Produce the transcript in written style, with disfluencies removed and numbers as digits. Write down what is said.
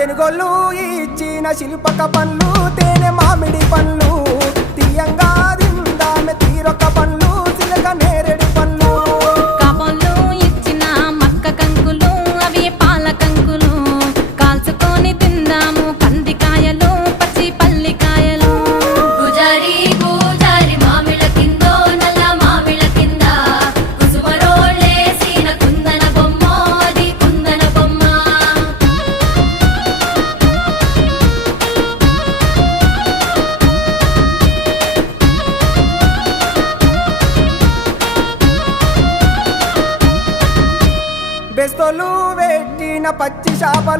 తెనుగోళ్ళు ఇచ్చిన శిల్పక పండ్లు తేనె మామిడి పండ్లు తీయంగా దిందామె తీరొక పండ్లు చిలక నేరేడు పండ్లు కాబోళ్ళు ఇచ్చిన మక్క కంకులు అవి పాల కంకులు కాల్చుకొని తిందాము కందికాయలు పచ్చి పల్లికాయలు గుజారి గుజారి మామిళ్ళ కిందో నల్ల మామిళ్ళ కింద కుసుమరోళ్ళేసిన కుందన బొమ్మ అది కుందన బొమ్మ బెస్తోలు పెట్టిన పచ్చి చేపలు